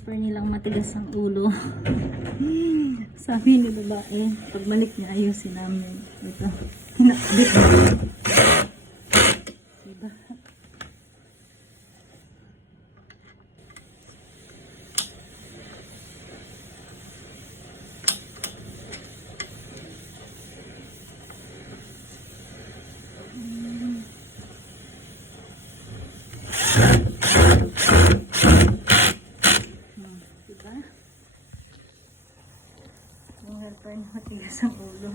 helper nilang matigas ang ulo. Sabi ni babae, pagbalik niya ayusin namin. Ito. Nakabit. Diba? Diba? Yung helper niya matigas ang ulo.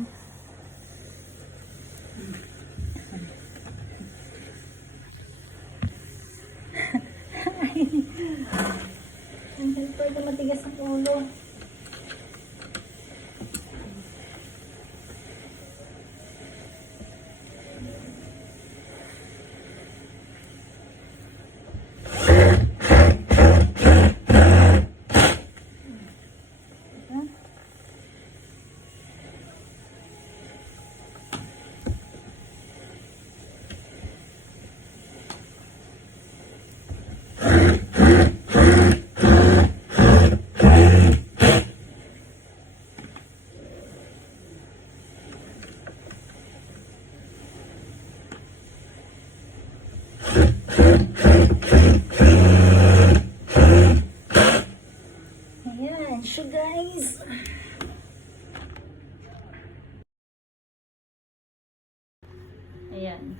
Ang helper niya matigas ang ulo. Ayan, so guys. Ayan.